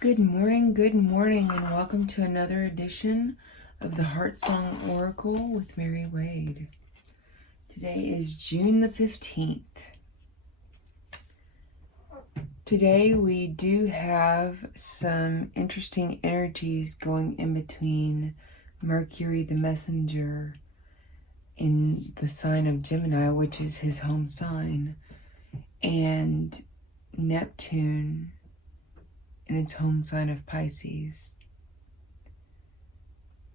good morning, and welcome to another edition of the Heartsong Oracle with Mary Wade. Today is June the 15th. Today we do have some interesting energies going in between Mercury the Messenger in the sign of Gemini, which is his home sign, and Neptune in its home sign of Pisces.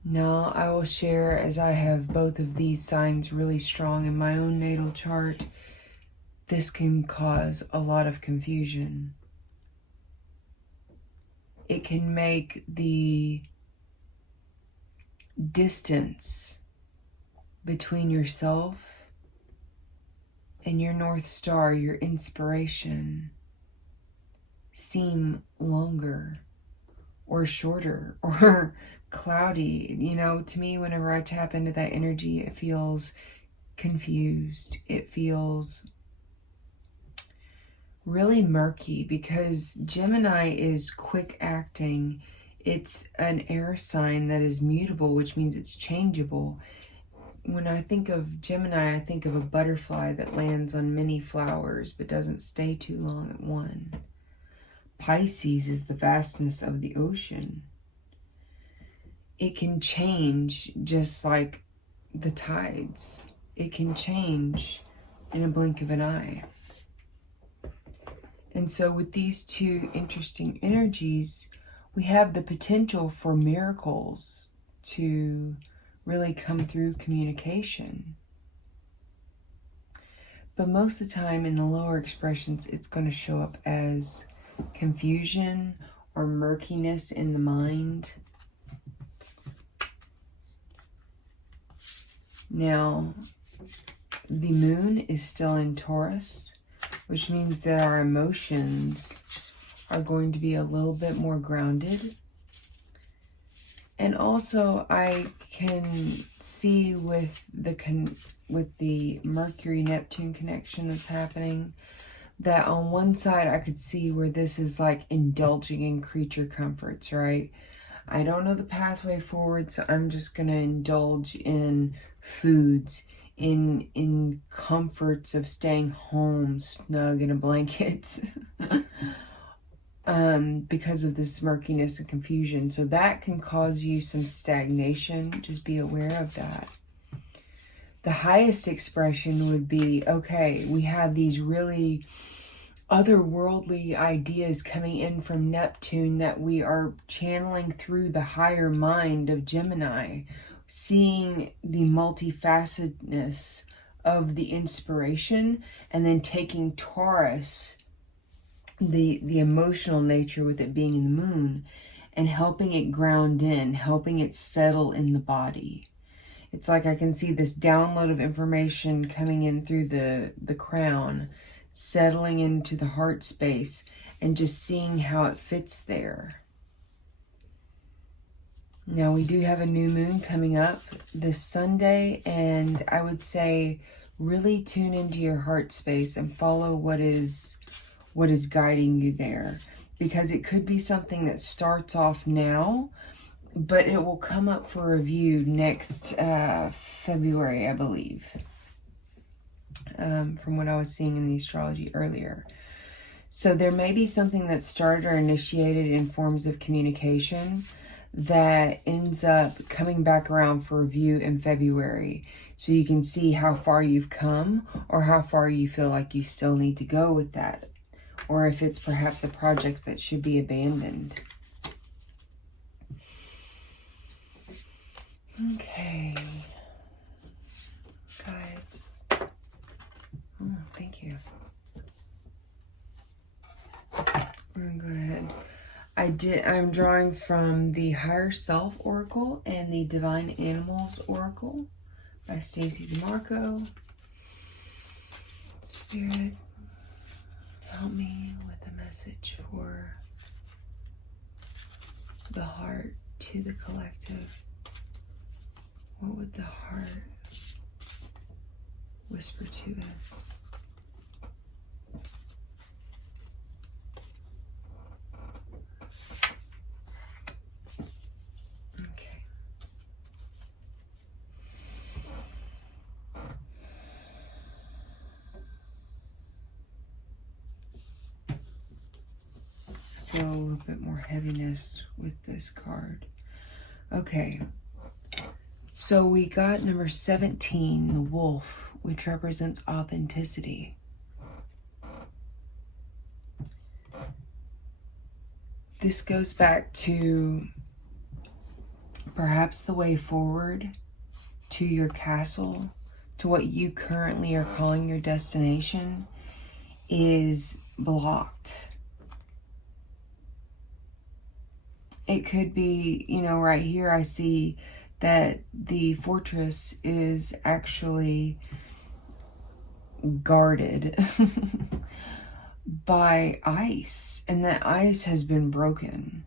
Now, I will share, as I have both of these signs really strong in my own natal chart, this can cause a lot of confusion. It can make the distance between yourself and your North Star, your inspiration, seem longer or shorter or cloudy. You know, to me, whenever I tap into that energy, it feels confused. It feels really murky because Gemini is quick acting. It's an air sign that is mutable, which means it's changeable. When I think of Gemini, I think of a butterfly that lands on many flowers but doesn't stay too long at one. Pisces is the vastness of the ocean. It can change just like the tides. It can change in a blink of an eye. And so with these two interesting energies, we have the potential for miracles to really come through communication. But most of the time in the lower expressions, it's going to show up as confusion or murkiness in the mind. Now, the moon is still in Taurus, which means that our emotions are going to be a little bit more grounded. And also, I can see with the Mercury-Neptune connection that's happening, that on one side I could see where this is like indulging in creature comforts, right? I don't know the pathway forward, so I'm just going to indulge in foods, in comforts of staying home, snug in a blanket, because of this murkiness and confusion. So that can cause you some stagnation. Just be aware of that. The highest expression would be, okay, we have these really otherworldly ideas coming in from Neptune that we are channeling through the higher mind of Gemini, seeing the multifacetedness of the inspiration, and then taking Taurus, the emotional nature with it being in the moon, and helping it ground in, helping it settle in the body. It's like I can see this download of information coming in through the crown, settling into the heart space, and just seeing how it fits there. Now, we do have a new moon coming up this Sunday, and I would say really tune into your heart space and follow what is guiding you there, because it could be something that starts off now, but it will come up for review next February, I believe, from what I was seeing in the astrology earlier. So there may be something that started or initiated in forms of communication that ends up coming back around for review in February. So you can see how far you've come or how far you feel like you still need to go with that. Or if it's perhaps a project that should be abandoned. Okay. Guides. Oh, thank you. We're going to go ahead. I'm drawing from the Higher Self Oracle and the Divine Animals Oracle by Stacey DeMarco. Spirit, help me with a message for the heart to the collective. What would the heart whisper to us? feel a little bit more heaviness with this card. Okay. So we got number 17, the wolf, which represents authenticity. This goes back to perhaps the way forward to your castle, to what you currently are calling your destination, is blocked. It could be, right here I see that the fortress is actually guarded by ice, and that ice has been broken.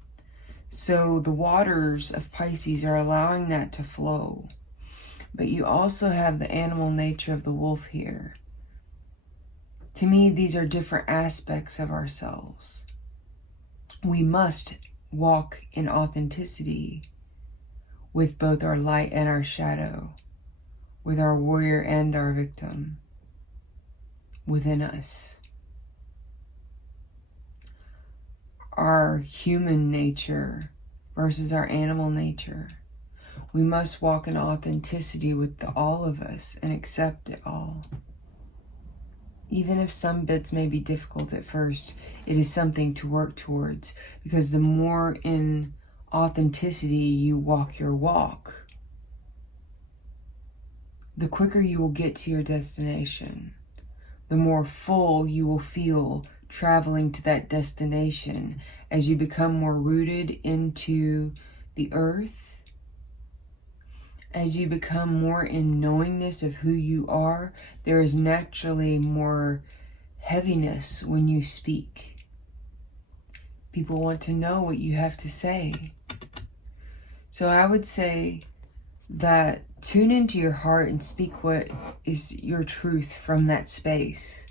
So the waters of Pisces are allowing that to flow. But you also have the animal nature of the wolf here. To me, these are different aspects of ourselves. We must walk in authenticity with both our light and our shadow, with our warrior and our victim within us. Our human nature versus our animal nature. We must walk in authenticity with all of us and accept it all. Even if some bits may be difficult at first, it is something to work towards, because the more in authenticity you walk your walk, the quicker you will get to your destination. The more full you will feel traveling to that destination as you become more rooted into the earth. As you become more in knowingness of who you are, there is naturally more heaviness when you speak. People want to know what you have to say. So I would say that tune into your heart and speak what is your truth from that space.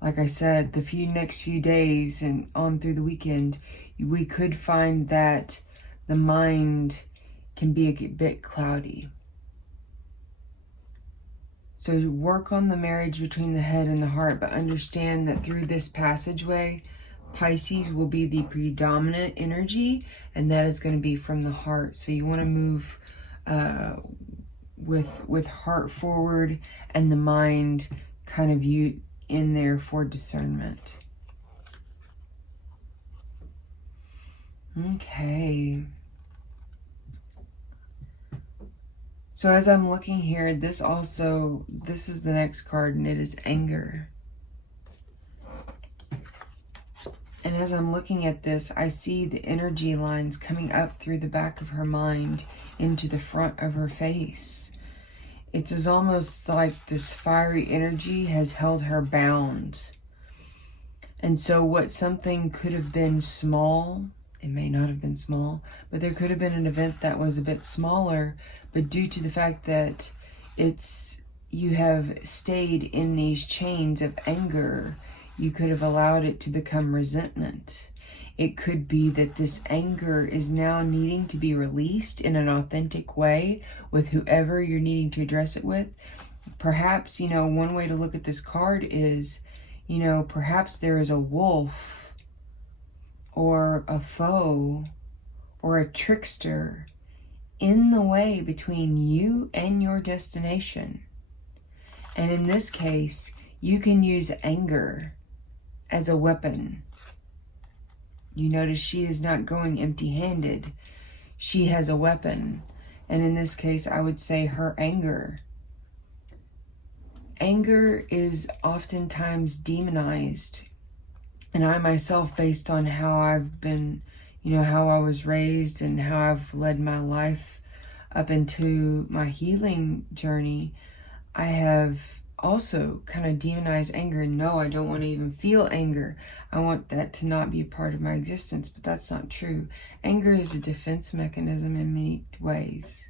Like I said, the next few days and on through the weekend, we could find that the mind can be a bit cloudy. So work on the marriage between the head and the heart, but understand that through this passageway, Pisces will be the predominant energy, and that is going to be from the heart. So you want to move with heart forward and the mind kind of you in there for discernment. Okay. So as I'm looking here, this is the next card, and it is anger. And as I'm looking at this, I see the energy lines coming up through the back of her mind into the front of her face. It's as almost like this fiery energy has held her bound. And so what something could have been small, it may not have been small, but there could have been an event that was a bit smaller, but due to the fact that you have stayed in these chains of anger, you could have allowed it to become resentment. It could be that this anger is now needing to be released in an authentic way with whoever you're needing to address it with. Perhaps, one way to look at this card is, perhaps there is a wolf or a foe or a trickster in the way between you and your destination. And in this case, you can use anger as a weapon. You notice she is not going empty-handed. She has a weapon. And in this case, I would say her anger. Anger is oftentimes demonized. And I myself, based on how I've been, how I was raised and how I've led my life up into my healing journey, I have also kind of demonized anger. And no, I don't want to even feel anger. I want that to not be a part of my existence, but that's not true. Anger is a defense mechanism in many ways.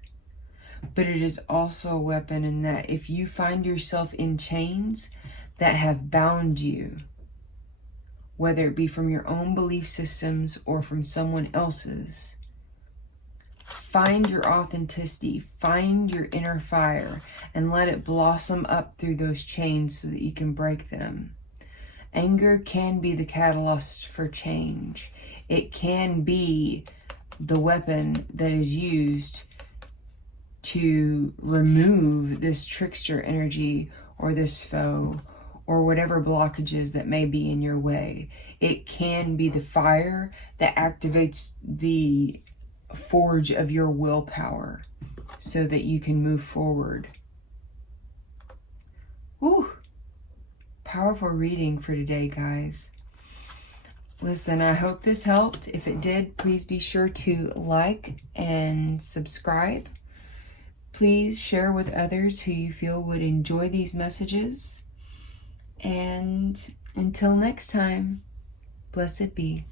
But it is also a weapon in that if you find yourself in chains that have bound you, whether it be from your own belief systems or from someone else's, find your authenticity, find your inner fire, and let it blossom up through those chains so that you can break them. Anger can be the catalyst for change. It can be the weapon that is used to remove this trickster energy or this foe or whatever blockages that may be in your way. It can be the fire that activates the forge of your willpower so that you can move forward. Woo! Powerful reading for today, guys. Listen, I hope this helped. If it did, please be sure to like and subscribe. Please share with others who you feel would enjoy these messages. And until next time, blessed be.